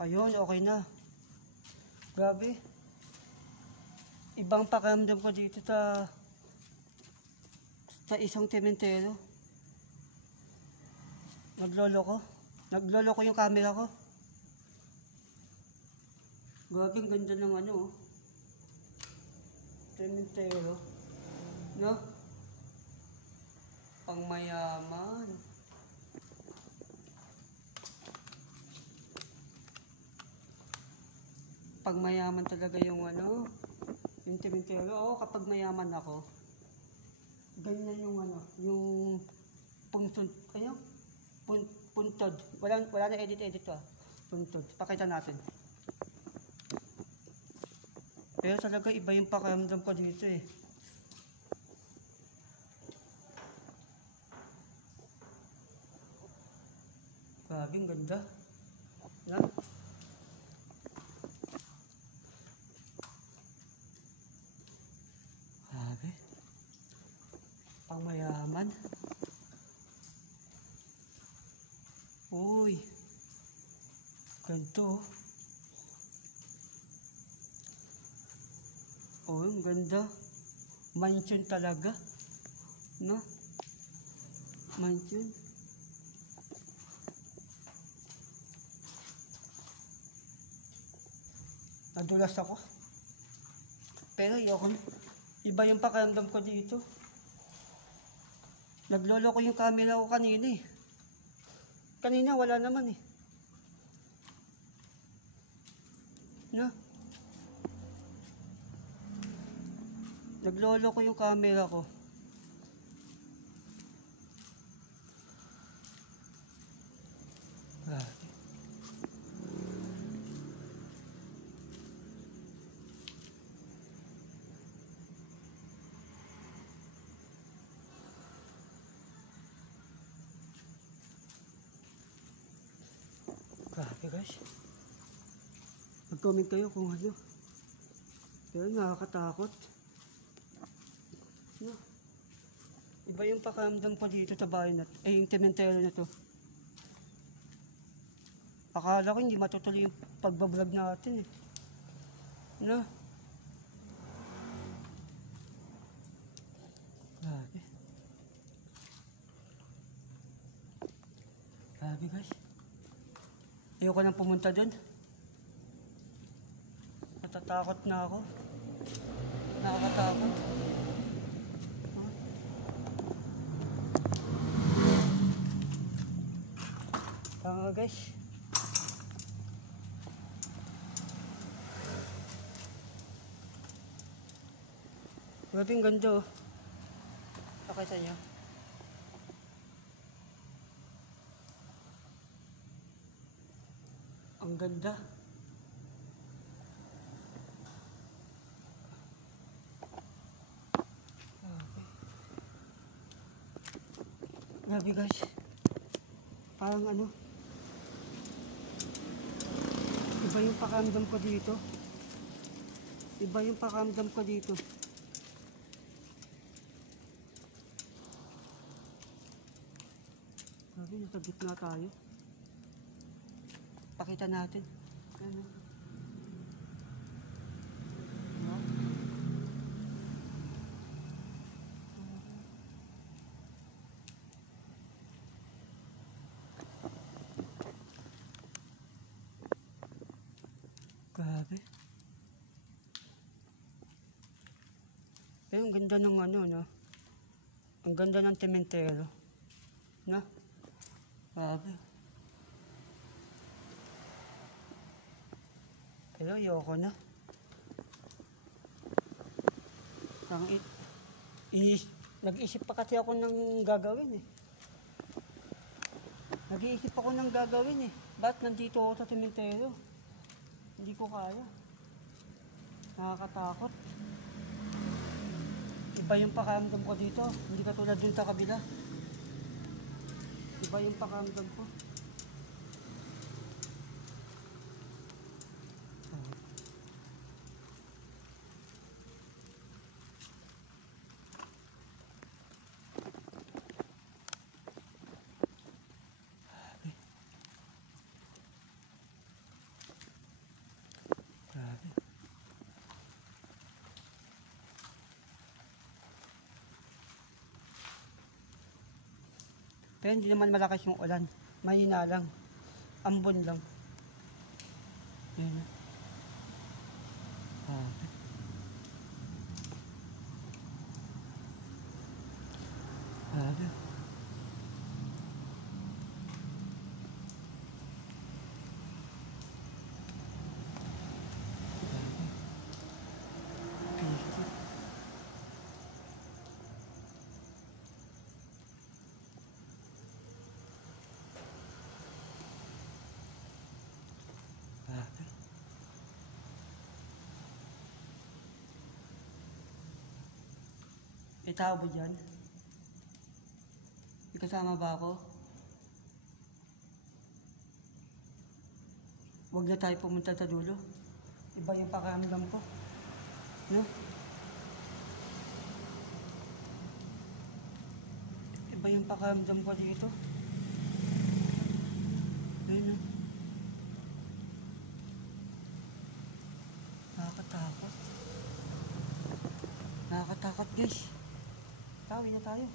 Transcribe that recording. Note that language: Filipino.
Ayun, okay na. Grabe. Ibang pakiramdam ko dito sa isang sementero. Nagloloko yung camera ko. Grabe, ang ganda ng ano, sementero. No? Pangmayaman. Pangmayaman talaga yung ano, yung sementero. Oo, kapag mayaman ako, ganyan yung ano, yung puntod, puntod. Wala na edit to. Puntod. Pakita natin. Pero talaga iba yung pakiramdam ko dito eh. Grabe, ang ganda. Yan. Grabe. Pangmayaman. Uy. Ganito. Oh, ang ganda. Mansion talaga. No? Mansion. Nadulas ako. Pero ayoko na. Iba yung pakiramdam ko dito. Nagloloko yung camera ko kanina eh. Kanina wala naman eh. No? Nagloloko yung camera ko. Grabe. Grabe guys. Mag-comment kayo kung ano. Pero nakakatakot. No? Iba yung pakiramdam ko dito sa bahay na yung sementero na to. Akala ko hindi matutuloy yung pagbablog natin eh. No? Grabe. Grabe guys. Ayoko nang pumunta dun. Natatakot na ako. Nakakatakot. Tama guys. Grabe ang ganda oh. Pakita niyo. Ang ganda. Grabe guys. Parang ano. Iba yung pakiramdam ko dito. Iba yung pakiramdam ko dito. Grabe, nasa gitna tayo. Pakita natin. Ano? Grabe. Pero ang ganda ng ano, no? Ang ganda ng sementero. No? Grabe. Pero ayoko na. Nag-iisip pa kasi ako ng gagawin eh. Nag-iisip ako ng gagawin eh. Ba't nandito ako sa sementero? Hindi ko kaya. Nakakatakot. Iba yung pakiramdam ko dito. Hindi katulad dun sa kabila. Iba yung pakiramdam ko. Pero hindi naman malakas yung ulan. Mahina lang. Ambon lang. Yun. Grabe. Grabe. Piki. Grabe. May tao ba dyan? May kasama ba ako? Huwag na tayo pumunta sa dulo. Iba yung pakiramdam ko. No? Iba yung pakiramdam ko dito. Ayun, no? Nakakatakot. Nakakatakot, guys. Tawin na tayo.